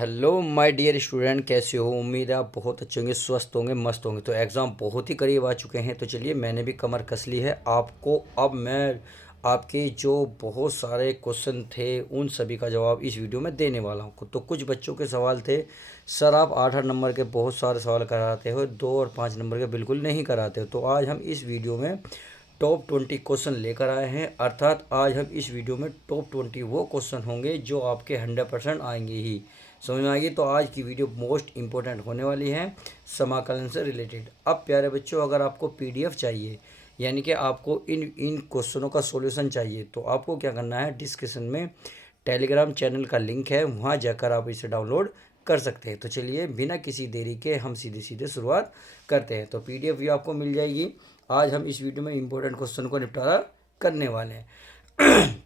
Hello my dear student, कैसे हो? उम्मीद है आप बहुत अच्छे होंगे, स्वस्थ होंगे, मस्त होंगे। तो एग्ज़ाम बहुत ही करीब आ चुके हैं, तो चलिए मैंने भी कमर कस ली है। आपको अब मैं आपके जो बहुत सारे क्वेश्चन थे उन सभी का जवाब इस वीडियो में देने वाला हूँ। तो कुछ बच्चों के सवाल थे, सर आप 8-8 नंबर के बहुत सारे सवाल कराते हो, 2 और 5 नंबर के बिल्कुल नहीं कराते हो। तो आज हम इस वीडियो में टॉप 20 क्वेश्चन लेकर आए हैं। अर्थात आज हम इस वीडियो में टॉप 20 वो क्वेश्चन होंगे जो आपके 100% आएंगे ही। समझ में आएगी? तो आज की वीडियो मोस्ट इंपॉर्टेंट होने वाली है, समाकलन से रिलेटेड। अब प्यारे बच्चों, अगर आपको पीडीएफ चाहिए, यानी कि आपको इन इन क्वेश्चनों का सॉल्यूशन चाहिए, तो आपको क्या करना है, डिस्क्रिप्शन में टेलीग्राम चैनल का लिंक है, वहाँ जाकर आप इसे डाउनलोड कर सकते हैं। तो चलिए बिना किसी देरी के हम सीधे सीधे शुरुआत करते हैं। तो पीडीएफ भी आपको मिल जाएगी। आज हम इस वीडियो में इंपॉर्टेंट क्वेश्चन को निपटारा करने वाले हैं।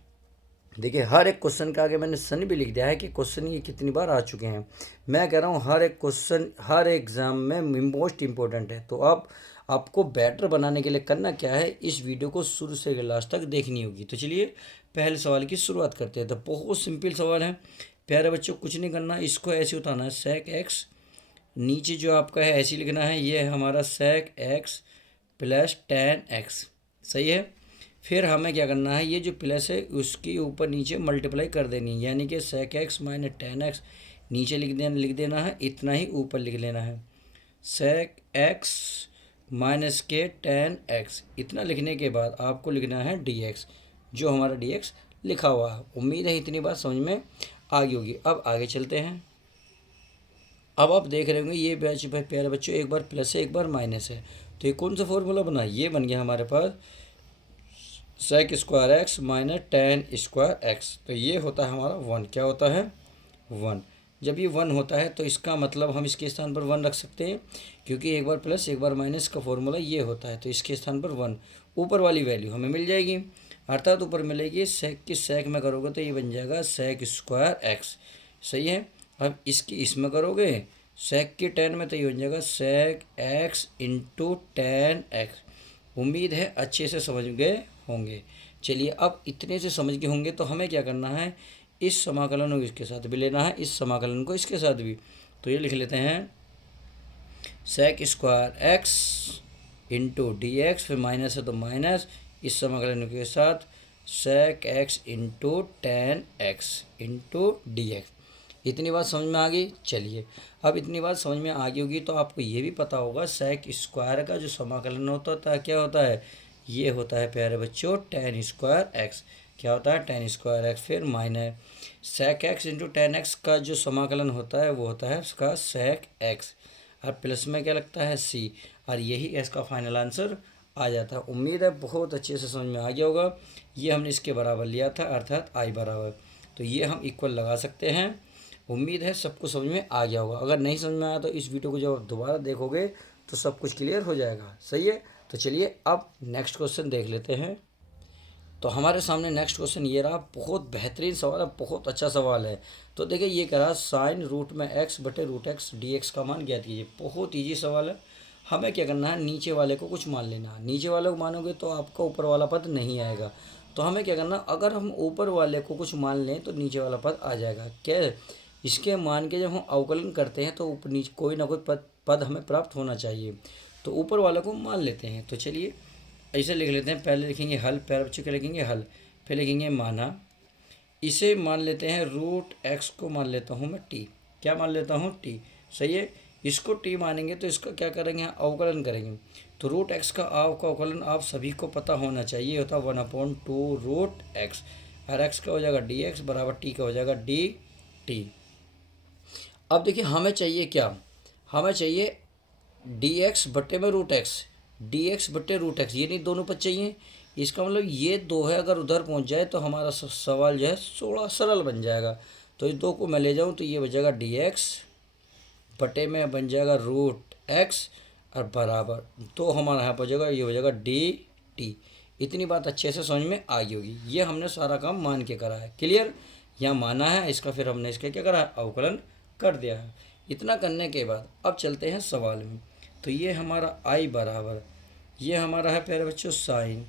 देखिए, हर एक क्वेश्चन के आगे मैंने सन भी लिख दिया है कि क्वेश्चन ये कितनी बार आ चुके हैं। मैं कह रहा हूँ हर एक क्वेश्चन हर एग्ज़ाम में मोस्ट इम्पोर्टेंट है। तो अब आपको बेटर बनाने के लिए करना क्या है, इस वीडियो को शुरू से लास्ट तक देखनी होगी। तो चलिए पहले सवाल की शुरुआत करते हैं। तो बहुत सिंपल सवाल है प्यारे बच्चों, कुछ नहीं करना, इसको ऐसे उतारना है, सेक एक्स, नीचे जो आपका है ऐसे लिखना है, ये है हमारा sec x plus tan x. सही है। फिर हमें क्या करना है, ये जो प्लस है उसके ऊपर नीचे मल्टीप्लाई कर देनी है, यानी कि sec x minus tan x नीचे लिख देना है, इतना ही ऊपर लिख लेना है, सेक एक्स माइनस के टेन एक्स। इतना लिखने के बाद आपको लिखना है डी एक्स, जो हमारा डी एक्स लिखा हुआ है। उम्मीद है इतनी बात समझ में आ गई होगी। अब आगे चलते हैं। अब आप देख रहे होंगे ये बैच प्यारे बच्चों, एक बार प्लस है एक बार माइनस है। तो ये कौन सा फॉर्मूला बना, ये बन गया हमारे पास sec square x minus ten square x. तो ये होता है हमारा वन। क्या होता है? वन। जब ये वन होता है तो इसका मतलब हम इसके स्थान पर वन रख सकते हैं, क्योंकि एक बार प्लस एक बार माइनस का फॉर्मूला ये होता है। तो इसके स्थान पर वन, ऊपर वाली वैल्यू हमें मिल जाएगी। अर्थात ऊपर मिलेगी सेक की सेक में करोगे तो ये बन जाएगा सेक स्क्वायर एक्स। सही है। अब इसकी इसमें करोगे सेक की टेन में, तो ये बन जाएगा sec x into ten x. उम्मीद है अच्छे से समझ गए होंगे। चलिए अब इतने से समझ गए होंगे तो हमें क्या करना है, इस समाकलन को इसके साथ भी लेना है, इस समाकलन को इसके साथ भी। तो ये लिख लेते हैं sec square x into d x, फिर माइनस है तो माइनस, इस समाकलन के साथ sec x into ten x into d x. इतनी बात समझ में आ गई। चलिए अब इतनी बात समझ में आ गई होगी तो आपको ये भी पता होगा सेक स्क्वायर का जो समाकलन होता है क्या होता है, ये होता है प्यारे बच्चों टेन स्क्वायर एक्स। क्या होता है? Ten square x. फिर minus sec x into ten x का जो समाकलन होता है वो होता है उसका सेक एक्स, और प्लस में क्या लगता है सी, और यही इसका फाइनल आंसर आ जाता है। उम्मीद है बहुत अच्छे से समझ में आ गया होगा। ये हमने इसके बराबर लिया था, अर्थात आई बराबर, तो ये हम इक्वल लगा सकते हैं। उम्मीद है सबको समझ में आ गया होगा। अगर नहीं समझ में आया तो इस वीडियो को जब आप दोबारा देखोगे तो सब कुछ क्लियर हो जाएगा। सही है। तो चलिए अब नेक्स्ट क्वेश्चन देख लेते हैं। तो हमारे सामने नेक्स्ट क्वेश्चन ये रहा, बहुत बेहतरीन सवाल है, बहुत अच्छा सवाल है। तो देखिए ये कह रहा साइन रूट में एक्स बटे रूट एक्स डी एक्स का मान ज्ञात कीजिए। बहुत ईजी सवाल है। हमें क्या करना है, नीचे वाले को कुछ मान लेना। नीचे वाले को मानोगे तो आपका ऊपर वाला पद नहीं आएगा। तो हमें क्या करना, अगर हम ऊपर वाले को कुछ मान लें तो नीचे वाला पद आ जाएगा। क्या इसके मान के जब हम अवकलन करते हैं तो ऊपर नीचे कोई ना कोई पद हमें प्राप्त होना चाहिए। तो ऊपर वाले को मान लेते हैं। तो चलिए ऐसे लिख लेते हैं, पहले लिखेंगे हल, प्यारे बच्चों के लिखेंगे हल, फिर लिखेंगे माना। इसे मान लेते हैं रूट एक्स को मान लेता हूँ मैं टी। क्या मान लेता हूँ? टी। सही है। इसको टी मानेंगे तो इसका क्या करेंगे, अवकलन करेंगे। तो रूट एक्स का अवकलन आप सभी को पता होना चाहिए, होता है 1/2 रूट एक्स, और एक्स का हो जाएगा डी एक्स बराबर टी का हो जाएगा डी टी। अब देखिए हमें चाहिए क्या, हमें चाहिए डी एक्स बटे में रूट एक्स, डी एक्स बटे रूट एक्स, ये नहीं दोनों पद चाहिए। इसका मतलब ये दो है, अगर उधर पहुंच जाए तो हमारा सवाल जो है थोड़ा सरल बन जाएगा। तो इस दो को मैं ले जाऊं तो ये बन जाएगा डी एक्स बटे में बन जाएगा रूट एक्स, और बराबर तो हमारा यहाँ पर हो जाएगा, ये हो जाएगा डी टी। इतनी बात अच्छे से समझ में आ गई होगी। ये हमने सारा काम मान के करा है। क्लियर? यहाँ माना है इसका, फिर हमने इसका क्या करा है, अवकलन कर दिया है। इतना करने के बाद अब चलते हैं सवाल में। तो ये हमारा आई बराबर, ये हमारा है प्यारे बच्चों साइन,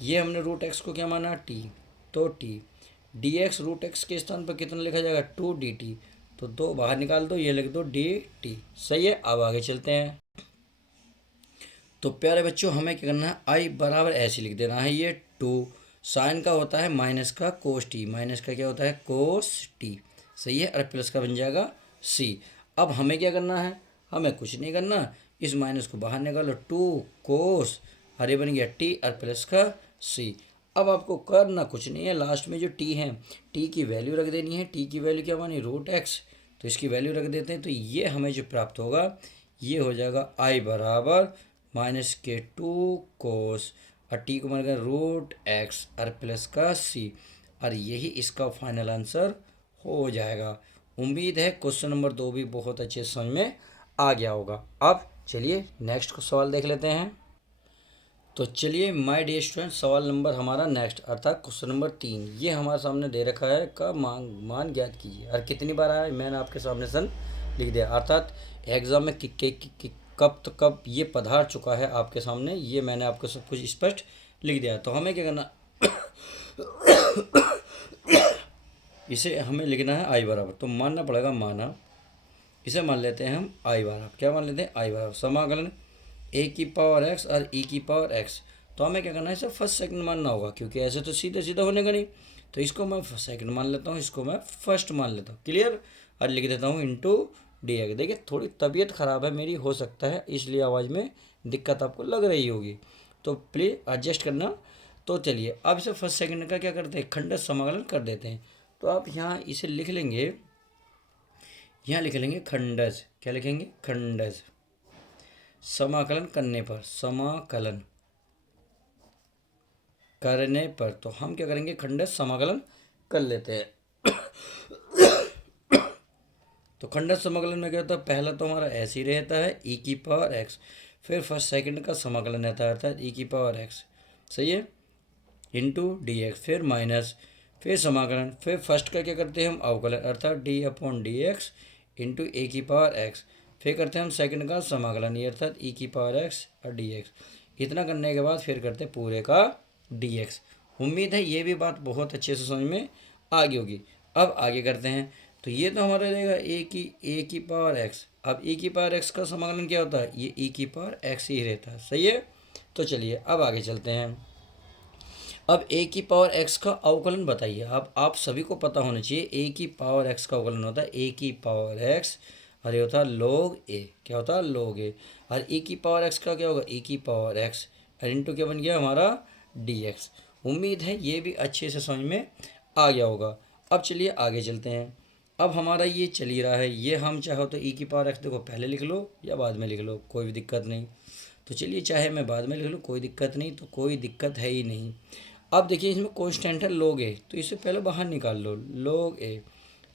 ये हमने रूट एक्स को क्या माना टी, तो t d x root x के स्थान पर कितना लिखा जाएगा 2 dt। तो 2 बाहर निकाल दो, ये लिख दो डी टी। सही है, अब आगे चलते हैं। तो प्यारे बच्चों हमें क्या करना है, आई बराबर ऐसे लिख देना है, ये 2 साइन का होता है माइनस का कोस टी, माइनस का क्या होता है कोस टी। सही है, और प्लस का बन जाएगा सी। अब हमें क्या करना है, हमें कुछ नहीं करना, इस माइनस को बाहर निकालो, 2 कोस, अरे बन गया टी और प्लस का सी। अब आपको करना कुछ नहीं है, लास्ट में जो टी है, टी की वैल्यू रख देनी है। टी की वैल्यू क्या मानी, रूट एक्स, तो इसकी वैल्यू रख देते हैं। तो ये हमें जो प्राप्त होगा ये हो जाएगा आई बराबर माइनस के 2 कोस, और टी को मान कर रूट एक्स और प्लस का सी, और यही इसका फाइनल आंसर हो जाएगा। उम्मीद है क्वेश्चन नंबर 2 भी बहुत अच्छे समझ में आ गया होगा। अब चलिए नेक्स्ट सवाल देख लेते हैं। तो चलिए माय डियर स्टूडेंट, सवाल नंबर हमारा नेक्स्ट अर्थात क्वेश्चन नंबर 3 ये हमारे सामने दे रखा है का मान ज्ञात कीजिए। और कितनी बार आया मैंने आपके सामने सन लिख दिया, अर्थात एग्जाम में कब तो कब ये पधार चुका है आपके सामने, ये मैंने आपको सब कुछ स्पष्ट लिख दिया। तो हमें क्या करना इसे हमें लिखना है आई बराबर, तो मानना पड़ेगा माना, इसे मान लेते हैं हम आई बराबर, क्या मान लेते हैं आई बराबर समाकलन ए की पावर एक्स और ई की पावर एक्स। तो हमें क्या करना है, इसे फर्स्ट सेकंड मानना होगा, क्योंकि ऐसे तो सीधे सीधा होने का नहीं। तो इसको मैं फर्स्ट सेकंड मान लेता हूँ, इसको मैं फर्स्ट मान लेता हूँ, क्लियर। और लिख देता हूँ इंटू डी एक्स। देखिए थोड़ी तबीयत ख़राब है मेरी, हो सकता है इसलिए आवाज़ में दिक्कत आपको लग रही होगी, तो प्लीज़ एडजस्ट करना। तो चलिए अब इसे फर्स्ट सेकंड का क्या करते हैं, खंडस समाकलन कर देते हैं। तो आप यहाँ इसे लिख लेंगे, यहाँ लिख लेंगे खंडस, क्या लिखेंगे खंडस, समाकलन करने पर, समाकलन करने पर तो हम क्या करेंगे खंडस समाकलन कर लेते हैं। तो खंडस समाकलन में क्या होता है, पहला तो हमारा ऐसे ही रहता है ई की पावर एक्स, फिर फर्स्ट सेकंड का समाकलन रहता है अर्थात ई की पावर एक्स, सही है, इंटू डी एक्स, फिर माइनस, फिर समाकलन, फिर फर्स्ट का क्या करते हैं हम अवकलन अर्थात d upon d x into a की पावर एक्स, फिर करते हैं हम सेकंड का समाकलन ये अर्थात ई की पावर एक्स और डी एक्स। इतना करने के बाद फिर करते हैं पूरे का डी एक्स। उम्मीद है ये भी बात बहुत अच्छे से समझ में आ गई होगी। अब आगे करते हैं, तो ये तो हमारा रहेगा ए की पावर एक्स। अब ए की पावर एक्स का समाकलन क्या होता है, ये ई की पावर एक्स ही रहता है, सही है। तो चलिए अब आगे चलते हैं। अब ए की पावर एक्स का अवकलन बताइए। अब आप सभी को पता होना चाहिए ए की पावर एक्स का अवकलन होता है ए की पावर एक्स, और ये होता है log ए, क्या होता है log ए। और ए की पावर एक्स का क्या होगा ए की पावर एक्स, और इंटू क्या बन गया हमारा डी एक्स। उम्मीद है ये भी अच्छे से समझ में आ गया होगा। अब चलिए आगे चलते हैं। अब हमारा ये चल ही रहा है, ये हम चाहो तो ई की पावर एक्स देखो पहले लिख लो या बाद में लिख लो, कोई भी दिक्कत नहीं। तो चलिए चाहे मैं बाद में लिख लूँ कोई दिक्कत नहीं, तो कोई दिक्कत है ही नहीं। अब देखिए इसमें कॉन्स्टेंट है log ए, तो इसे पहले बाहर निकाल लो, log ए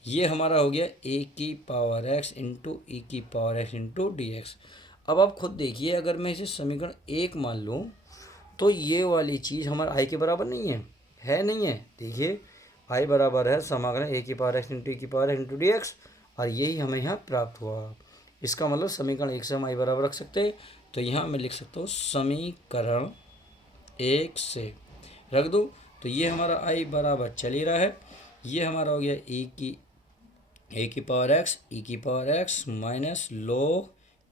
ये हमारा हो गया ए की पावर एक्स इंटू ई की power x into d x. अब आप खुद देखिए अगर मैं इसे समीकरण 1 मान लूँ तो ये वाली चीज़ हमारा आई के बराबर नहीं है नहीं है। देखिए आई बराबर है समाकलन ए की पावर एक्स इंटू ई की power x into d x, और यही हमें यहाँ प्राप्त हुआ। इसका मतलब समीकरण 1 से हम आई बराबर रख सकते हैं। तो यहाँ मैं लिख सकता हूँ समीकरण 1 से रख दूँ, तो ये हमारा आई बराबर चल ही रहा है। ये हमारा हो गया ए की पावर एक्स ई की पावर एक्स माइनस log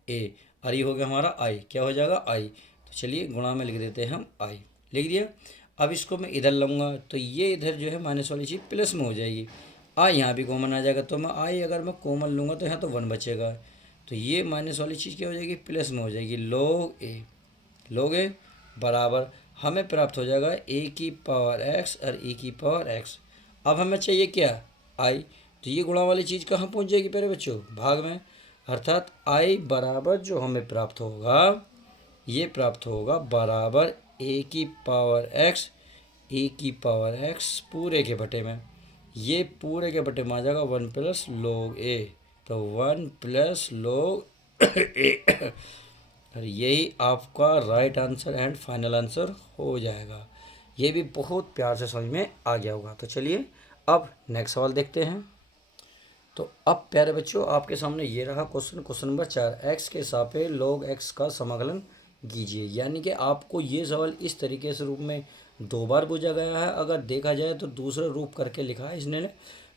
ए, और ये हो गया हमारा आई, क्या हो जाएगा आई। तो चलिए गुणा में लिख देते हैं हम आई, लिख दिया। अब इसको मैं इधर लूँगा तो ये इधर जो है माइनस वाली चीज़ प्लस में हो जाएगी, आई यहाँ भी कॉमन आ जाएगा। तो मैं आई अगर मैं कॉमन लूँगा तो यहाँ तो 1 बचेगा, तो ये माइनस वाली चीज़ क्या हो जाएगी प्लस में हो जाएगी, log ए बराबर हमें प्राप्त हो जाएगा ए की पावर एक्स और ई की पावर एक्स। अब हमें चाहिए क्या आई, तो ये गुणा वाली चीज़ कहाँ पहुँच जाएगी प्यारे बच्चों भाग में, अर्थात आई बराबर जो हमें प्राप्त होगा ये प्राप्त होगा बराबर ए की पावर एक्स ई की पावर एक्स पूरे के बटे में, ये पूरे के बटे में आ जाएगा 1 प्लस log ए, तो 1 प्लस log ए, और यही आपका right answer and final answer हो जाएगा। ये भी बहुत प्यार से समझ में आ गया होगा। तो चलिए अब नेक्स्ट सवाल देखते हैं। तो अब प्यारे बच्चों आपके सामने ये रहा क्वेश्चन नंबर 4, एक्स के सापेक्ष log एक्स का समाकलन कीजिए। यानी कि आपको ये सवाल इस तरीके से रूप में 2 बार पूछा गया है, अगर देखा जाए तो दूसरा रूप करके लिखा है इसने,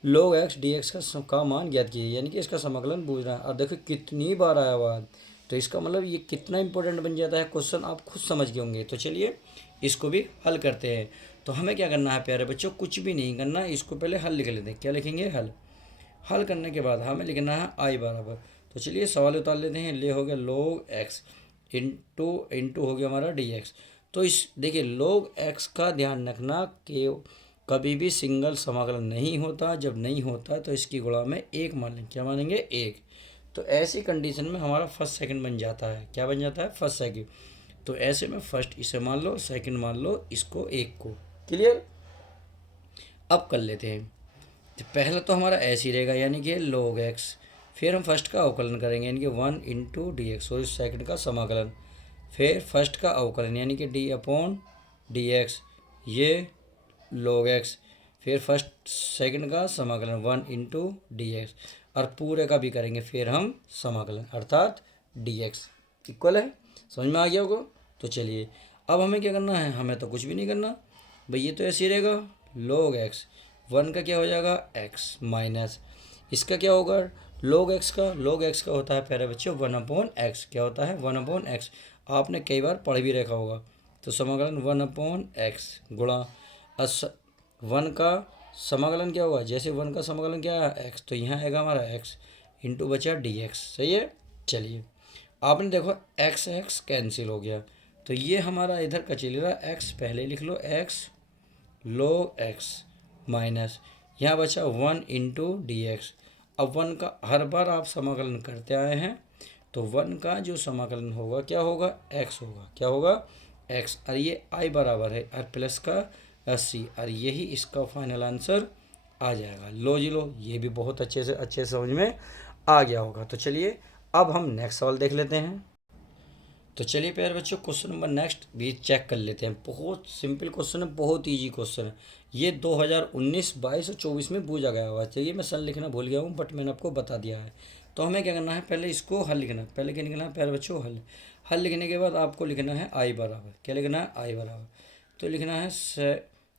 log x dx का मान ज्ञात कीजिए, यानी कि इसका समाकलन पूछ रहा है। और देखो कितनी बार आया हुआ है, तो इसका मतलब ये कितना इंपॉर्टेंट बन जाता है क्वेश्चन, आप खुद समझ गए होंगे। तो चलिए इसको भी हल करते हैं। तो हमें क्या करना है प्यारे बच्चों, कुछ भी नहीं करना, इसको पहले हल लिख लेते हैं। क्या लिखेंगे? हल। हल करने के बाद हमें लिखना है आई बराबर, तो चलिए सवाल उतार लेते हैं। ले हो गया log x इंटू हो गया हमारा dx। तो इस देखिए log x का ध्यान रखना कि कभी भी सिंगल समाकलन नहीं होता, जब नहीं होता तो इसकी गुणा में एक मान लेंगे। क्या मानेंगे? एक। तो ऐसी कंडीशन में हमारा फर्स्ट सेकंड बन जाता है। क्या बन जाता है? First second. तो ऐसे में फर्स्ट इसे मान लो, सेकंड मान लो इसको, एक को। क्लियर? अब कर लेते हैं। तो पहला तो हमारा ऐसे ही रहेगा, यानी कि log x, फिर हम फर्स्ट का अवकलन करेंगे यानी कि 1 इंटू डी एक्स, और इस सेकंड का समाकलन, फिर फर्स्ट का अवकलन यानी कि d अपॉन डी एक्स, ये log x, फिर फर्स्ट सेकंड का समाकलन 1 इंटू डी एक्स, और पूरे का भी करेंगे फिर हम समाकलन, अर्थात dx इक्वल है। समझ में आ गया होगा? तो चलिए अब हमें क्या करना है, हमें तो कुछ भी नहीं करना भाई, ये तो ऐसे ही रहेगा। log x, 1 का क्या हो जाएगा? x माइनस इसका क्या होगा? log x का होता है प्यारे बच्चों 1 अपॉन एक्स। क्या होता है? 1 अपॉन एक्स। आपने कई बार पढ़ भी रखा होगा। तो समाकलन 1 अपॉन एक्स गुणा 1 का समाकलन क्या होगा? जैसे 1 का समाकलन क्या है? एक्स, तो यहाँ आएगा हमारा x इंटू बचा डी एक्स। सही है? चलिए आपने देखो एक्स एक्स कैंसिल हो गया, तो ये हमारा इधर का चलेगा x, पहले लिख लो x log x माइनस यहाँ बचा 1 इंटू डी एक्स। अब 1 का हर बार आप समाकलन करते आए हैं, तो 1 का जो समाकलन होगा क्या होगा? x होगा। क्या होगा? x, और ये i बराबर है और प्लस का 80, और यही इसका फाइनल आंसर आ जाएगा। लो जी लो, ये भी बहुत अच्छे से समझ में आ गया होगा। तो चलिए अब हम नेक्स्ट सवाल देख लेते हैं। तो चलिए प्यारे बच्चों क्वेश्चन नंबर नेक्स्ट भी चेक कर लेते हैं। बहुत सिंपल क्वेश्चन है, बहुत इजी क्वेश्चन है। ये 2019, 22 और 24 में पूछा गया हुआ। चलिए मैं सन लिखना भूल गया हूँ, बट मैंने आपको बता दिया है। तो हमें क्या करना है, पहले इसको हल लिखना है। पहले क्या लिखना है प्यारे बच्चों? हल। हल लिखने के बाद आपको लिखना है आई बराबर। क्या लिखना है? आई बराबर। तो लिखना है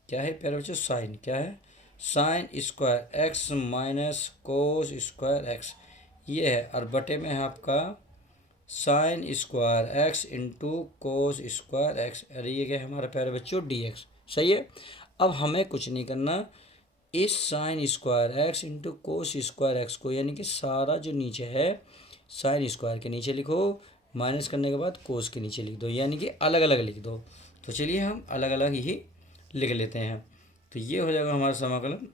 क्या है प्यारे बच्चों? साइन। क्या है? Sine square x minus cos square x, ये है। और बटे में है आपका sine square x into cos square x, अरे ये क्या है हमारा प्यारे बच्चों? D x. सही है? अब हमें कुछ नहीं करना, इस sine square x into cos square x को, यानी कि सारा जो नीचे है साइन स्क्वायर के नीचे लिखो, माइनस करने के बाद कोस के नीचे लिख दो, यानी कि अलग अलग लिख दो। तो चलिए हम अलग अलग ही लिख लेते हैं। तो ये हो जाएगा हमारा समाकलन,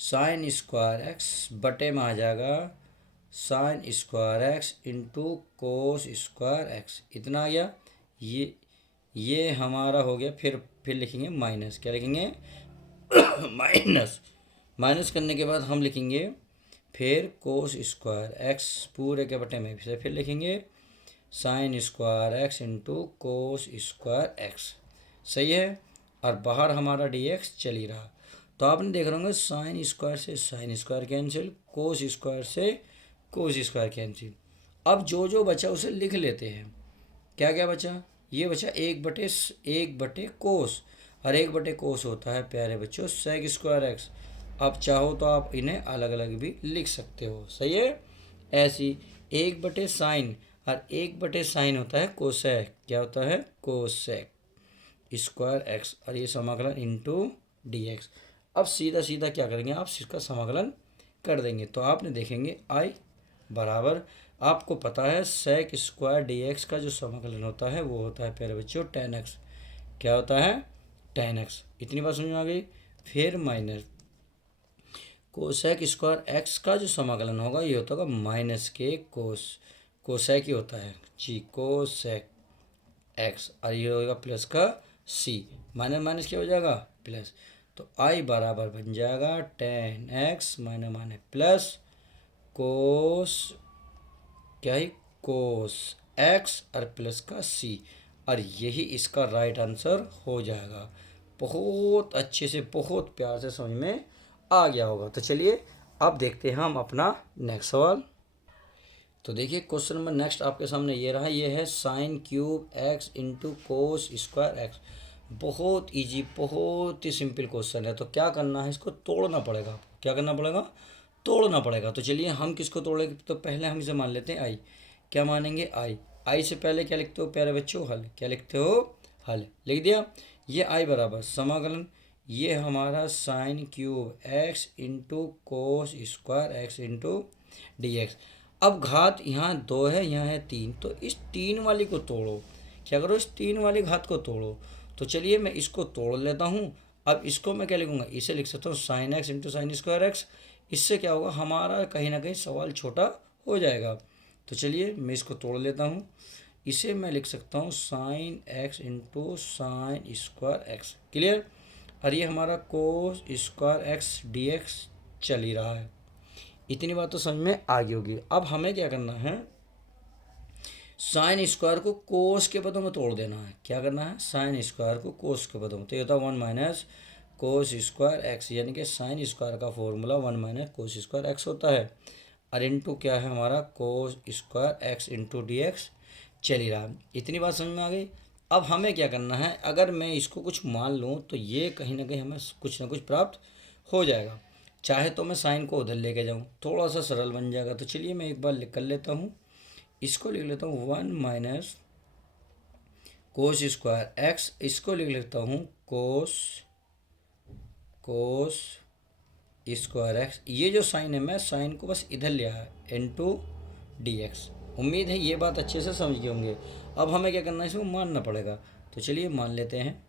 साइन स्क्वायर एक्स बटे में आ जाएगा sine square x into cos square x, इतना आ गया। ये हमारा हो गया। फिर लिखेंगे माइनस। क्या लिखेंगे? माइनस। माइनस करने के बाद हम लिखेंगे फिर कोस स्क्वायर एक्स पूरे के बटे में से, फिर लिखेंगे sine square x into cos square x. सही है? और बाहर हमारा डी एक्स चल ही रहा। तो आपने देख रहे होंगे साइन स्क्वायर से sine square cancel, cos square से कोस स्क्वायर कैंसिल। अब जो जो बचा उसे लिख लेते हैं। क्या क्या बचा? ये बचा एक बटे कोस, और एक बटे कोस होता है प्यारे बच्चों सेक स्क्वायर एक्स। अब चाहो तो आप इन्हें अलग अलग भी लिख सकते हो। सही है? ऐसी एक बटे साइन, और एक बटे साइन होता है कोसेक। क्या होता है? कोसेक स्क्वायर एक्स, और ये समाकलन इंटू डी एक्स। अब सीधा सीधा क्या करेंगे, आप इसका समाकलन कर देंगे। तो आपने देखेंगे आई बराबर, आपको पता है सेक स्क्वायर डी एक्स का जो समाकलन होता है वो होता है प्यारे बच्चों टेन एक्स। क्या होता है? Ten x. इतनी बात समझ में आ गई? फिर माइनस कोसेक स्क्वायर एक्स का जो समाकलन होगा ये होता होगा माइनस के कोसेक ही होता है जी, कोसेक एक्स, और ये होगा प्लस का सी, माइनस माइनस क्या हो जाएगा? प्लस। तो आई बराबर बन जाएगा ten x minus minus plus cos, क्या है? कोस एक्स और प्लस का सी, और यही इसका राइट आंसर हो जाएगा। बहुत अच्छे से बहुत प्यार से समझ में आ गया होगा। तो चलिए अब देखते हैं हम अपना नेक्स्ट सवाल। तो देखिए क्वेश्चन नंबर नेक्स्ट आपके सामने ये रहा। ये है sine cube x into cos square x बहुत इजी, बहुत ही सिंपल क्वेश्चन है। तो क्या करना है, इसको तोड़ना पड़ेगा आपको। क्या करना पड़ेगा, तोड़ना पड़ेगा। तो चलिए हम किसको तोड़ेंगे, तो पहले हम इसे मान लेते हैं आई। क्या मानेंगे, आई। आई से पहले क्या लिखते हो प्यारे बच्चों, हल। क्या लिखते हो, हल। लिख दिया। ये आई बराबर समाकलन, ये हमारा sine cube x into cos square x into d x. अब घात यहाँ दो है, यहाँ है तीन, तो इस तीन वाली को तोड़ो। क्या करो, इस तीन वाली घात को तोड़ो। तो चलिए मैं इसको तोड़ लेता हूँ। अब इसको मैं क्या लिखूंगा, इसे लिख सकता हूँ sine x into sine square x. इससे क्या होगा, हमारा कहीं ना कहीं सवाल छोटा हो जाएगा। तो चलिए मैं इसको तोड़ लेता हूँ। इसे मैं लिख सकता हूँ sine x into sine square x. Clear. और ये हमारा cos square x d x चल ही रहा है। इतनी बात तो समझ में आ गई होगी। अब हमें क्या करना है, साइन स्क्वायर को कोस के पदों में तोड़ देना है। क्या करना है, साइन स्क्वायर को कोस के पदों में। तो ये होता है one minus cos square x, यानी कि साइन स्क्वायर का formula one minus cos square x होता है। और इंटू क्या है हमारा, cos square x into d x चल ही रहा है। इतनी बात समझ में आ गई। अब हमें क्या करना है, अगर मैं इसको कुछ मान लूँ तो ये कहीं ना कहीं हमें कुछ ना कुछ प्राप्त हो जाएगा। चाहे तो मैं साइन को उधर लेके जाऊँ, थोड़ा सा सरल बन जाएगा। तो चलिए मैं एक बार लिख कर लेता हूँ, इसको लिख लेता हूँ one minus cos square x. इसको लिख लेता हूँ कोस कोस स्क्वायर एक्स। ये जो साइन है, मैं साइन को बस इधर ले आया, इंटू डी एक्स। उम्मीद है ये बात अच्छे से समझ गए होंगे। अब हमें क्या करना है, इसको मानना पड़ेगा। तो चलिए मान लेते हैं।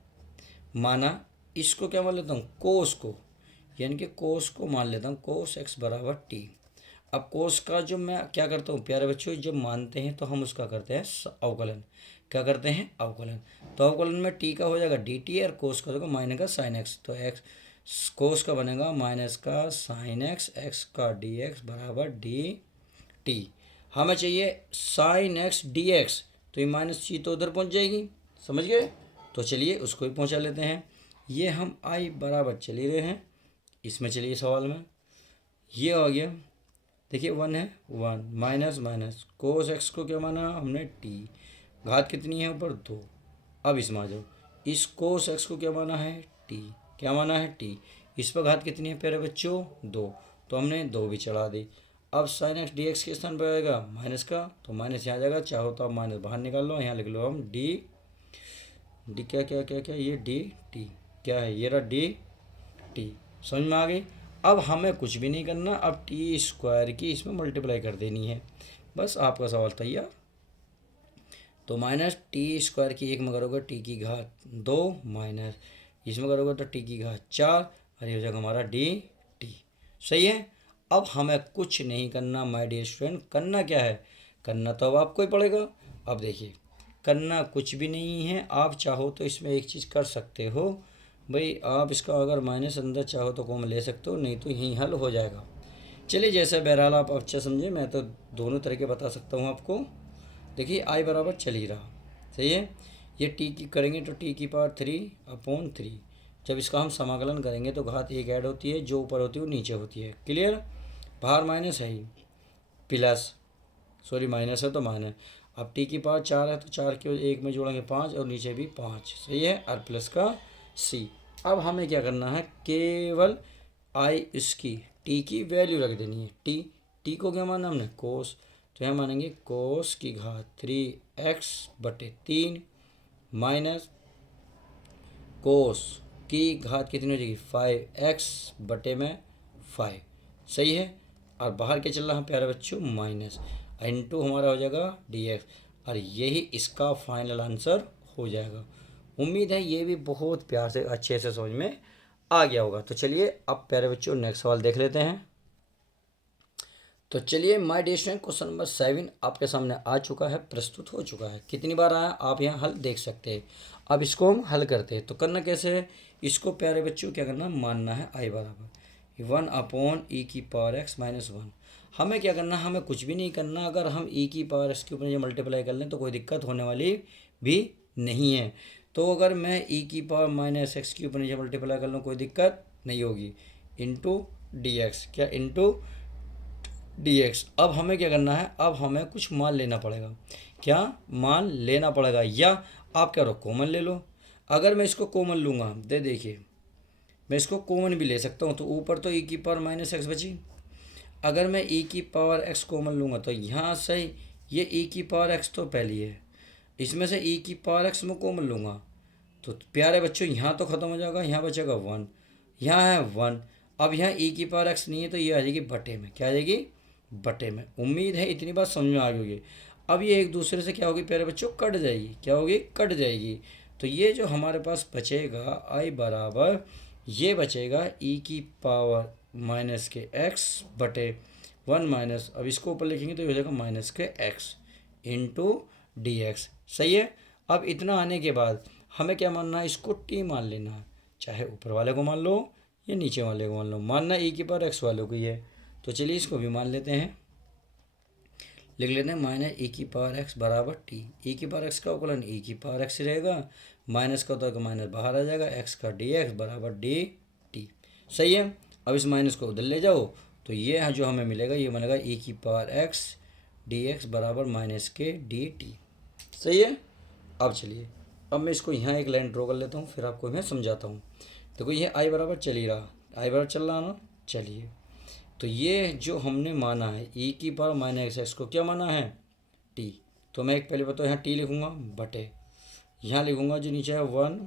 माना, इसको क्या मान लेता हूँ, कोस को, यानी कि कोस को मान लेता हूँ, कोस एक्स बराबर टी। अब कोस का जो मैं क्या करता हूँ प्यारे बच्चों, जब मानते हैं तो हम उसका करते हैं अवकलन। क्या करते हैं, अवकलन। तो अवकलन में टी का हो जाएगा डी टी, और कोस का होगा माइनस का साइन एक्स। तो एक्स कोस का बनेगा माइनस का साइन एक्स, एक्स का डी एक्स बराबर डी टी। हमें चाहिए साइन एक्स डी एक्स, तो ये माइनस ची तो उधर पहुँच जाएगी, समझ गए। तो चलिए उसको भी पहुँचा लेते हैं। ये हम आई बराबर चल ही रहे हैं, इसमें चलिए सवाल में ये हो गया। देखिए वन है, one minus minus cos x को क्या माना हमने, टी। घात कितनी है ऊपर, दो। अब इसमें आ जाओ, इस कोस एक्स को क्या माना है, टी। क्या माना है, टी। इस पर घात कितनी है प्यारे बच्चों, दो। तो हमने दो भी चढ़ा दी। अब साइन एक्स डी एक्स के स्थान पर आएगा माइनस का, तो माइनस यहाँ आ जाएगा। चाहो तो आप माइनस बाहर निकाल लो, यहाँ लिख लो हम डी डी क्या क्या क्या क्या, ये डी टी क्या है, ये रहा डी टी। समझ में आ गई। अब हमें कुछ भी नहीं करना, अब टी स्क्वायर की इसमें मल्टीप्लाई कर देनी है, बस आपका सवाल तैयार। तो माइनस टी स्क्वायर की एक में करोगे टी की घात दो, माइनस इसमें करोगे तो टी की घात चार, और ये हो जाएगा हमारा डी टी। सही है। अब हमें कुछ नहीं करना माय डियर स्टूडेंट। करना क्या है, करना तो अब आपको ही पड़ेगा। अब देखिए, करना कुछ भी नहीं है। आप चाहो तो इसमें एक चीज़ कर सकते हो भाई, आप इसका अगर माइनस अंदर चाहो तो कॉमन ले सकते हो, नहीं तो यहीं हल हो जाएगा। चलिए जैसे बहरहाल आप अच्छा समझे, मैं तो दोनों तरीके बता सकता हूँ आपको। देखिए आई बराबर चल ही रहा, सही है। ये टी की करेंगे तो टी की पावर थ्री अपॉन थ्री। जब इसका हम समाकलन करेंगे तो घात एक ऐड होती है, जो ऊपर होती है वो नीचे होती है। क्लियर। बाहर माइनस है ही, प्लस सॉरी माइनस है तो माइनस। अब टी की पावर चार है तो चार के एक में जोड़ेंगे पाँच, और नीचे भी पाँच, सही है। और प्लस का सी। अब हमें क्या करना है, केवल आई इसकी टी की वैल्यू रख देनी है। टी टी को क्या माना हमने, कोस। तो यहाँ मानेंगे कोस की घात थ्री एक्स बटे तीन, माइनस कोस की घात कितनी हो जाएगी, फाइव एक्स बटे में फाइव। सही है। और बाहर क्या चल रहा है प्यारे बच्चों, माइनस, इंटू हमारा हो जाएगा डी एक्स। और यही इसका फाइनल आंसर हो जाएगा। उम्मीद है ये भी बहुत प्यार से अच्छे से समझ में आ गया होगा। तो चलिए अब प्यारे बच्चों नेक्स्ट सवाल देख लेते हैं। तो चलिए my dear student, question number 7 आपके सामने आ चुका है, प्रस्तुत हो चुका है। कितनी बार आया आप यहाँ हल देख सकते हैं। अब इसको हम हल करते हैं। तो करना कैसे है, इसको प्यारे बच्चों क्या करना, मानना है आई बराबर वन अपॉन ई की पावर एक्स माइनस वन। हमें क्या करना, हमें कुछ भी नहीं करना। अगर हम ई की पावर एक्स के ऊपर मल्टीप्लाई कर लें तो कोई दिक्कत होने वाली भी नहीं है। तो अगर मैं ई की पावर माइनस एक्स के ऊपर नीचे मल्टीप्लाई कर लूँ कोई दिक्कत नहीं होगी, इंटू डी एक्स, क्या इंटू डी एक्स। अब हमें क्या करना है, अब हमें कुछ मान लेना पड़ेगा। क्या मान लेना पड़ेगा, या आप क्या करो कॉमन ले लो। अगर मैं इसको कॉमन लूँगा, देखिए मैं इसको कॉमन भी ले सकता हूँ, तो ऊपर तो ई की पावर माइनस एक्स बची। अगर मैं ई की पावर एक्स कॉमन लूँगा तो यहाँ से ये ई की पावर एक्स तो पहली है, इसमें से ई की पावर एक्स में कॉमन लूँगा तो प्यारे बच्चों यहाँ तो ख़त्म हो जाएगा, यहाँ बचेगा वन, यहाँ है वन। अब यहाँ ई की पावर एक्स नहीं है तो ये आ जाएगी बटे में, क्या आ जाएगी बटे में। उम्मीद है इतनी बात समझ में आ गई होगी। अब ये एक दूसरे से क्या होगी प्यारे बच्चों, कट जाएगी, क्या होगी कट जाएगी। तो ये जो हमारे पास बचेगा आई बराबर ये बचेगा ई की पावर माइनस के एक्स बटे वन माइनस, अब इसको ऊपर लिखेंगे तो ये हो जाएगा माइनस के एक्स इंटू डी एक्स। सही है। अब इतना आने के बाद हमें क्या मानना है, इसको टी मान लेना है, चाहे ऊपर वाले को मान लो या नीचे वाले को मान लो, मानना ई की पावर एक्स वालों को ही है। तो चलिए इसको भी मान लेते हैं, लिख लेते हैं माइनस ई की पावर एक्स बराबर टी। ई की पावर एक्स का अवकलन ई की पावर एक्स रहेगा, माइनस का तो माइनस बाहर आ जाएगा, एक्स का डी एक्स बराबर डी टी। सही है। अब इस माइनस को उधर ले जाओ तो ये जो हमें मिलेगा ये बनेगा ई की पावर एक्स डी एक्स बराबर माइनस के डी टी। सही है। अब चलिए, अब मैं इसको यहाँ एक लाइन ड्रॉ कर लेता हूँ, फिर आपको मैं समझाता हूँ। देखो ये आई बराबर चल ही रहा, आई बराबर चल रहा ना, चलिए तो ये जो हमने माना है ई की पावर माइनस एक्स को क्या माना है टी, तो मैं एक पहले बताओ यहाँ टी लिखूँगा बटे यहाँ लिखूँगा जो नीचे है वन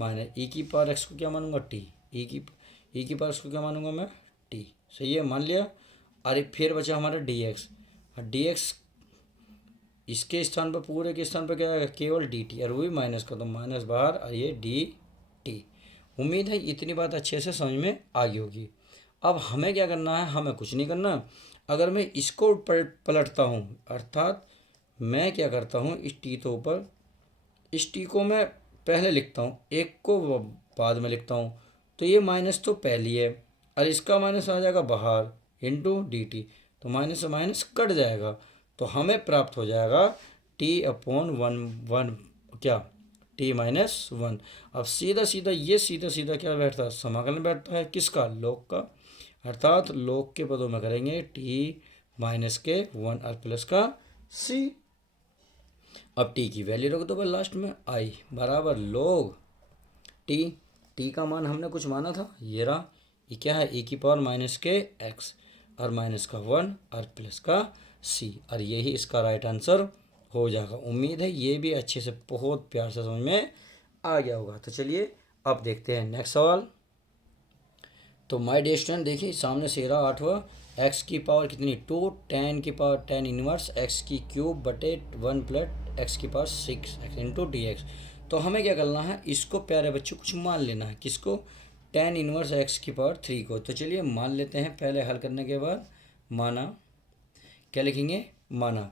माइनस ई की पावर एक्स को क्या मानूंगा टी, ई की पावर एक्स को क्या मानूंगा मैं टी। सही है, मान लिया। अरे फिर बचा हमारा डी एक्स, डी एक्स इसके स्थान पर पूरे के स्थान पर क्या आएगा केवल डी टी, और वही माइनस का तो माइनस बाहर और ये डी टी। उम्मीद है इतनी बात अच्छे से समझ में आ गई होगी। अब हमें क्या करना है, हमें कुछ नहीं करना। अगर मैं इसको पलटता हूँ, अर्थात मैं क्या करता हूँ इस टी तो ऊपर, इस टी को मैं पहले लिखता हूँ, एक को बाद में लिखता हूँ, तो ये माइनस तो पहली है और इसका माइनस आ जाएगा बाहर इंटू डी टी, तो माइनस से माइनस कट जाएगा, तो हमें प्राप्त हो जाएगा टी अपॉन वन वन क्या टी माइनस वन। अब सीधा सीधा ये सीधा सीधा क्या बैठता है, समाकलन बैठता है किसका, लॉग का, अर्थात लॉग के पदों में करेंगे टी माइनस के वन और प्लस का सी। अब टी की वैल्यू रख दो भाई लास्ट में, आई बराबर लॉग टी, टी का मान हमने कुछ माना था, ये रहा, ये क्या है ई की पावर माइनस के एक्स और माइनस का वन और प्लस का सी, और यही इसका राइट आंसर हो जाएगा। उम्मीद है ये भी अच्छे से बहुत प्यार से समझ में आ गया होगा। तो चलिए अब देखते हैं नेक्स्ट सवाल। तो माय डियर स्टूडेंट देखिए सामने से रहा आठवां, एक्स की पावर कितनी टू, टेन की पावर टेन इनवर्स एक्स की क्यूब बटे वन प्लस एक्स की power six x into d x. तो हमें क्या करना है, इसको प्यारे बच्चों कुछ मान लेना है, किसको, टेन इनवर्स एक्स की पावर थ्री को। तो चलिए मान लेते हैं, पहले हल करने के बाद माना, क्या लिखेंगे माना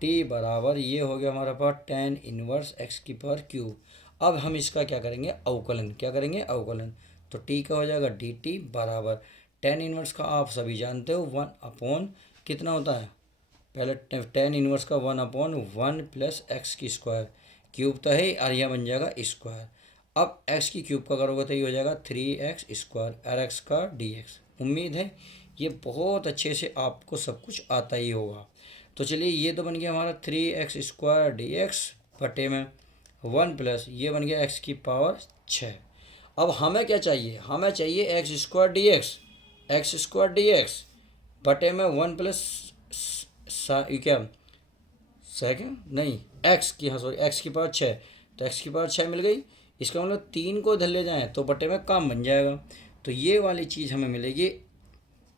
टी बराबर ये हो गया हमारा पास टेन इनवर्स एक्स की पावर क्यूब। अब हम इसका क्या करेंगे अवकलन, क्या करेंगे अवकलन, तो टी का हो जाएगा डी टी बराबर टेन इनवर्स का आप सभी जानते हो वन अपॉन कितना होता है, पहले टेन इनवर्स का one upon one plus x की स्क्वायर, क्यूब तो है और यह बन जाएगा स्क्वायर। अब एक्स की क्यूब का करोगे तो ये हो जाएगा थ्री एक्स स्क्वायर और एक्स का डी एक्स। उम्मीद है ये बहुत अच्छे से आपको सब कुछ आता ही होगा। तो चलिए ये तो बन गया हमारा three x square d x बटे में वन प्लस ये बन गया एक्स की पावर छः। अब हमें क्या चाहिए, हमें चाहिए एक्स स्क्वायर डी एक्स बटे में वन प्लस क्या सेकेंड नहीं एक्स की, हाँ सॉरी एक्स की पावर छः, तो एक्स की पावर छः मिल गई। इसका मतलब तीन को इधर ले जाएँ तो बटे में काम बन जाएगा। तो ये वाली चीज़ हमें मिलेगी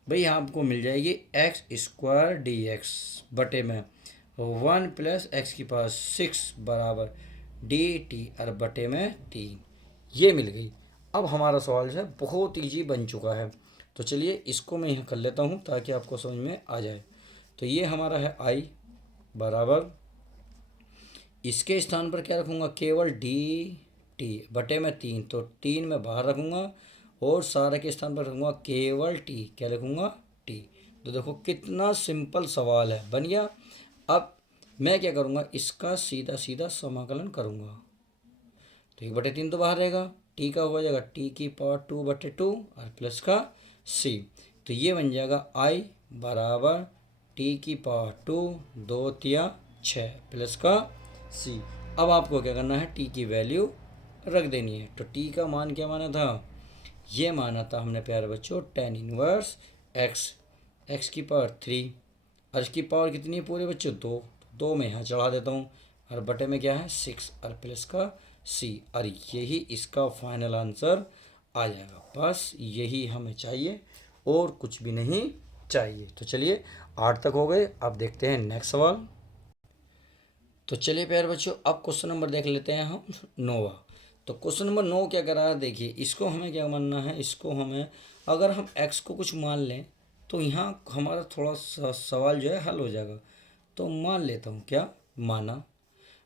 भाई, आपको मिल जाएगी एक्स स्क्वायर डी एक्स बटे में वन प्लस एक्स की पावर सिक्स बराबर डी टी और बटे में तीन, ये मिल गई। अब हमारा सवाल जो है बहुत ईजी बन चुका है। तो चलिए इसको मैं यहाँ कर लेता हूँ ताकि आपको समझ में आ जाए। तो ये हमारा है आई बराबर, इसके स्थान पर क्या रखूँगा केवल डी टी बटे में तीन, तो तीन में बाहर रखूँगा और सारे के स्थान पर रखूँगा केवल टी, क्या रखूँगा टी। तो देखो कितना सिंपल सवाल है, बन गया। अब मैं क्या करूँगा, इसका सीधा सीधा समाकलन करूँगा, तो एक बटे तीन तो बाहर रहेगा, टी का हो जाएगा टी की पावर टू बटे टू और प्लस का सी, तो ये बन जाएगा आई बराबर टी की पावर टू दो तिया छः प्लस का सी। अब आपको क्या करना है टी की वैल्यू रख देनी है। तो टी का मान क्या माना था, ये माना था हमने प्यारे बच्चों tan इनवर्स एक्स, एक्स की पावर 3 और इसकी पावर कितनी है पूरे बच्चों 2, 2 में यहाँ चढ़ा देता हूँ और बटे में क्या है 6 और प्लस का c, और यही इसका फाइनल आंसर आ जाएगा। बस यही हमें चाहिए और कुछ भी नहीं चाहिए। तो चलिए 8 तक हो गए। अब देखते हैं नेक्स्ट सवाल। तो चलिए प्यारे बच्चों अब क्वेश्चन नंबर देख लेते हैं हम 9वां। तो क्वेश्चन नंबर 9 क्या कर रहा है, देखिए इसको हमें क्या मानना है, इसको हमें अगर हम x को कुछ मान लें तो यहाँ हमारा थोड़ा सा सवाल जो है हल हो जाएगा। तो मान लेता हूँ क्या,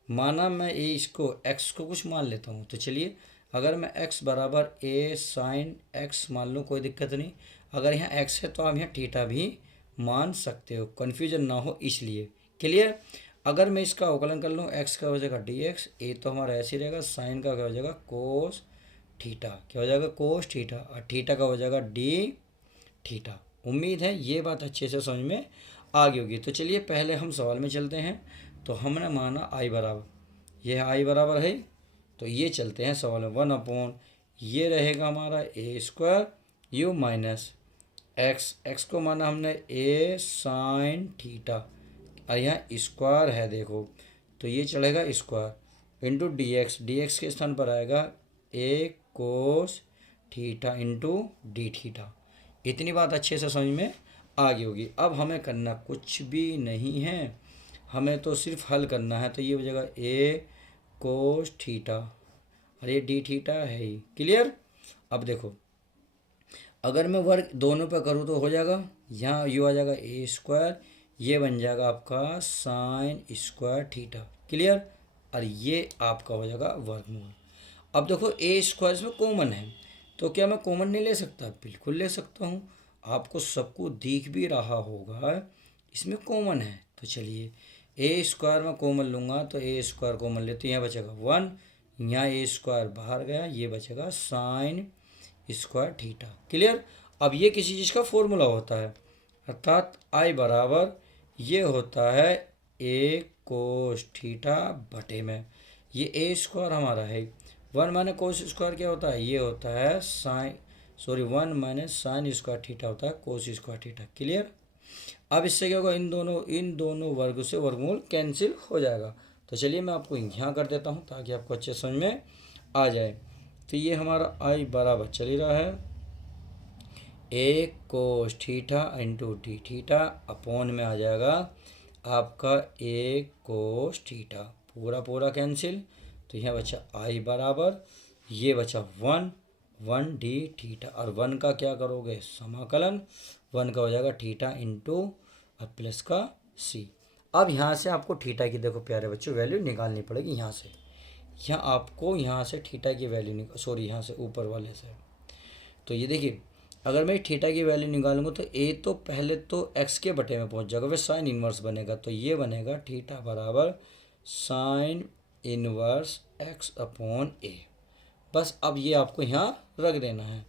माना मैं ए इसको x को कुछ मान लेता हूँ। तो चलिए अगर मैं x बराबर a साइन x मान लूँ, कोई दिक्कत नहीं। अगर यहाँ x है तो आप यहाँ थीटा भी मान सकते हो, कन्फ्यूजन ना हो इसलिए। क्लियर। अगर मैं इसका अवकलन कर लूँ, x का हो जाएगा dx, a तो हमारा ऐसे ही रहेगा, साइन का क्या हो जाएगा कोस थीटा, क्या हो जाएगा कोस थीटा, और थीटा का हो जाएगा डी थीटा। उम्मीद है ये बात अच्छे से समझ में आ गई होगी। तो चलिए पहले हम सवाल में चलते हैं। तो हमने माना आई बराबर, यह आई बराबर है, तो ये चलते हैं सवाल में 1/, ये रहेगा हमारा a square u minus x, x को माना हमने ए साइन थीटा और यहाँ स्क्वायर है देखो, तो ये चलेगा square into d x, d x के स्थान पर आएगा a cos theta into d theta. इतनी बात अच्छे से समझ में आ गई होगी। अब हमें करना कुछ भी नहीं है, हमें तो सिर्फ हल करना है। तो ये हो जाएगा ए कोस थीटा और ये डी थीटा है ही। क्लियर। अब देखो अगर मैं वर्ग दोनों पे करूँ तो हो जाएगा, यहाँ यू आ जाएगा ए स्क्वायर, ये बन जाएगा आपका साइन स्क्वायर थीटा। क्लियर। और ये आपका हो जाएगा वर्गमूल। अब देखो ए स्क्वायर इसमें कॉमन है, तो क्या मैं कॉमन नहीं ले सकता, बिल्कुल ले सकता हूँ। आपको सबको दिख भी रहा होगा इसमें कॉमन है। तो चलिए ए स्क्वायर में कॉमन लूँगा, तो ए स्क्वायर कॉमन लेते यहाँ बचेगा 1, यहाँ ए स्क्वायर बाहर गया, ये बचेगा साइन स्क्वायर थीटा। क्लियर। अब ये किसी चीज़ का फॉर्मूला होता है, अर्थात आई बराबर ये होता है ए कोस थीटा बटे में, ये ए स्क्वायर हमारा है 1 माइनस कोस स्क्वायर क्या होता है, ये होता है sine 1 minus sine square theta होता है कोस स्क्वायर थीटा। क्लियर। अब इससे क्या होगा, इन दोनों वर्ग से वर्गमूल कैंसिल हो जाएगा। तो चलिए मैं आपको यहाँ कर देता हूँ ताकि आपको अच्छे समझ में आ जाए। तो ये हमारा आई बराबर चल ही रहा है a cos theta into d theta, upon में आ जाएगा आपका ए कोस थीटा, पूरा पूरा कैंसिल। तो यहाँ बचा आई बराबर ये बचा 1 डी थीटा, और 1 का क्या करोगे समाकलन, 1 का हो जाएगा थीटा इंटू और प्लस का सी। अब यहाँ से आपको थीटा की देखो प्यारे बच्चों वैल्यू निकालनी पड़ेगी। यहाँ से यहाँ आपको यहाँ से थीटा की वैल्यू यहाँ से ऊपर वाले से। तो ये देखिए अगर मैं थीटा की वैल्यू निकालूंगा तो ए तो पहले तो एक्स के बटे में पहुंच जाएगा, फिर साइन इनवर्स बनेगा, तो ये बनेगा थीटा बराबर साइन इनवर्स एक्स अपॉन ए। बस अब ये आपको यहाँ रख देना है।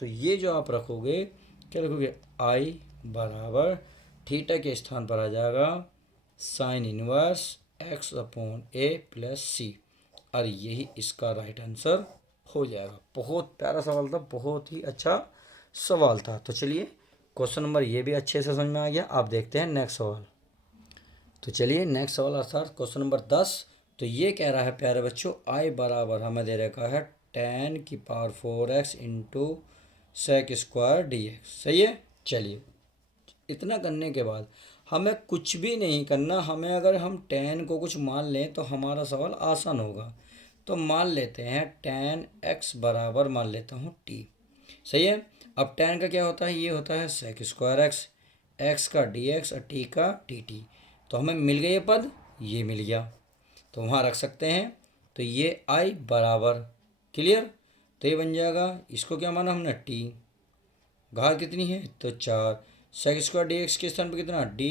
तो ये जो आप रखोगे क्या रखोगे, आई बराबर थीटा के स्थान पर आ जाएगा साइन इनवर्स एक्स अपॉन ए प्लस सी, और यही इसका राइट आंसर हो जाएगा। बहुत प्यारा सवाल था, बहुत ही अच्छा सवाल था। तो चलिए क्वेश्चन नंबर ये भी अच्छे से समझ में आ गया। आप देखते हैं नेक्स्ट सवाल। तो चलिए नेक्स्ट सवाल अर्थात क्वेश्चन नंबर 10। तो ये कह रहा है प्यारे बच्चों आई बराबर हमें दे रखा है tan की power 4x into sec square d x. सही है। चलिए इतना करने के बाद हमें कुछ भी नहीं करना, हमें अगर हम tan को कुछ मान लें तो हमारा सवाल आसान होगा। तो मान लेते हैं tan x बराबर मान लेता हूँ t। सही है। अब tan का क्या होता है, ये होता है सेक स्क्वायर एक्स, एक्स का डी एक्स और टी का टी टी। तो हमें मिल गया ये पद, ये मिल गया, तो वहाँ रख सकते हैं। तो ये आई बराबर क्लियर, तो ये बन जाएगा, इसको क्या माना हमने टी, घात कितनी है तो 4, सेक स्क्वायर डी एक्स के स्थान पर कितना डी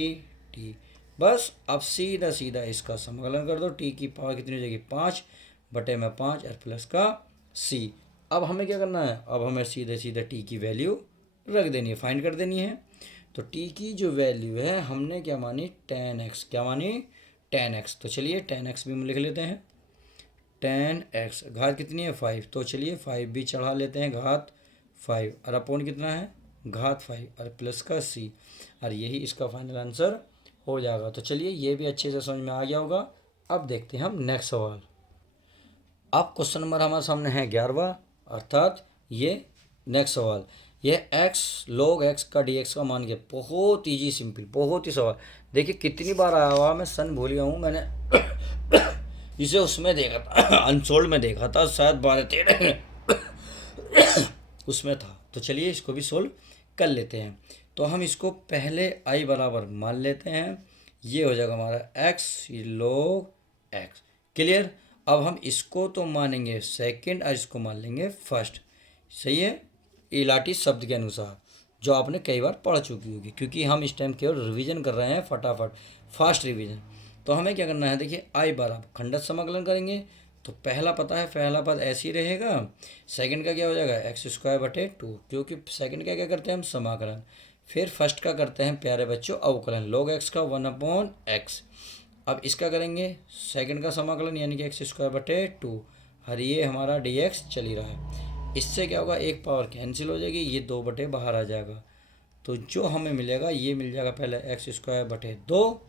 टी। बस अब सीधा सीधा इसका समाकलन कर दो, टी की पावर कितनी हो जाएगी 5 बटे में 5 और प्लस का सी। अब हमें क्या करना है, अब हमें सीधे सीधे टी की वैल्यू रख देनी है, फाइंड कर देनी है। तो टी की जो वैल्यू है हमने क्या मानी tan x, क्या मानी tan x। तो चलिए tan x भी हम लिख लेते हैं, 10x, घात कितनी है 5, तो चलिए 5 भी चढ़ा लेते हैं, घात 5 और अपॉन कितना है घात 5 और प्लस का c, और यही इसका फाइनल आंसर हो जाएगा। तो चलिए ये भी अच्छे से समझ में आ गया होगा। अब देखते हैं हम नेक्स्ट सवाल। अब क्वेश्चन नंबर हमारे सामने है 11वां, अर्थात ये नेक्स्ट सवाल, ये x log x का dx का मान क्या, बहुत ईजी सिंपल, बहुत ही सवाल। देखिए कितनी बार आया हुआ, मैं सन भूल गया हूँ, मैंने इसे उसमें देखा था अनसोल्ड में देखा था, शायद 12-13 उसमें था। तो चलिए इसको भी सोल्व कर लेते हैं। तो हम इसको पहले i बराबर मान लेते हैं, ये हो जाएगा हमारा x log x, क्लियर। अब हम इसको तो मानेंगे सेकंड और इसको मान लेंगे फर्स्ट, सही है, इलाटी शब्द के अनुसार, जो आपने कई बार पढ़ चुकी होगी, क्योंकि हम इस टाइम केवल रिवीजन कर रहे हैं, फटाफट फास्ट रिवीजन। तो हमें क्या करना है, देखिए आई बराबर खंडत समाकलन करेंगे, तो पहला पता है, पहला पद ऐसे ही रहेगा, सेकंड का क्या हो जाएगा x²/2, क्योंकि सेकंड का क्या करते हैं हम समाकलन, फिर फर्स्ट का करते हैं प्यारे बच्चों अवकलन, log x का 1/x। अब इसका करेंगे सेकंड का समाकलन यानी कि x²/2, और ये हमारा dx चल ही रहा है। इससे क्या होगा, एक पावर कैंसिल हो जाएगी, ये 2 बाहर आ जाएगा, तो जो हमें मिलेगा ये मिल जाएगा पहले x²/2,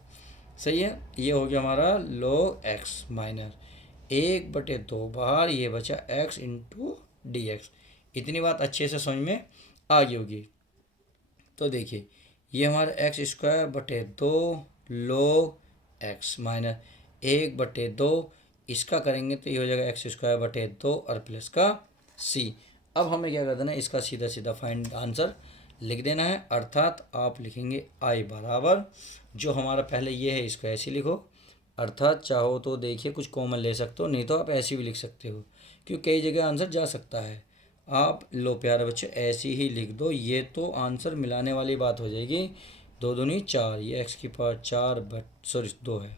सही है, ये हो गया हमारा log x माइनस 1/2 बाहर, ये बचा x इंटू डी एक्स। इतनी बात अच्छे से समझ में आ गई होगी। तो देखिए ये हमारा x²/2 log x माइनस 1/2, इसका करेंगे तो ये हो जाएगा x²/2 और प्लस का c। अब हमें क्या कर देना है, इसका सीधा सीधा फाइनल आंसर लिख देना है, अर्थात आप लिखेंगे i बराबर, जो हमारा पहले ये है इसको ऐसे लिखो, अर्थात चाहो तो देखिए कुछ कॉमन ले सकते हो, नहीं तो आप ऐसे भी लिख सकते हो, क्योंकि कई जगह आंसर जा सकता है। आप लो प्यारे बच्चे ऐसे ही लिख दो, ये तो आंसर मिलाने वाली बात हो जाएगी, 2 दूनी 4, ये x की पावर 4 2 है,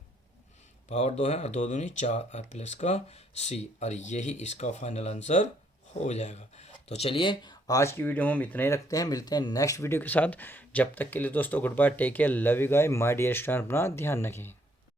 पावर 2 है, और 2 दूनी 4 और प्लस का c, और यही इसका फाइनल आंसर हो जाएगा। तो चलिए आज की वीडियो में हम इतना ही रखते हैं, मिलते हैं नेक्स्ट वीडियो के साथ। जब तक के लिए दोस्तों good bye, take care, love you guys, my dear student, अपना ध्यान रखें।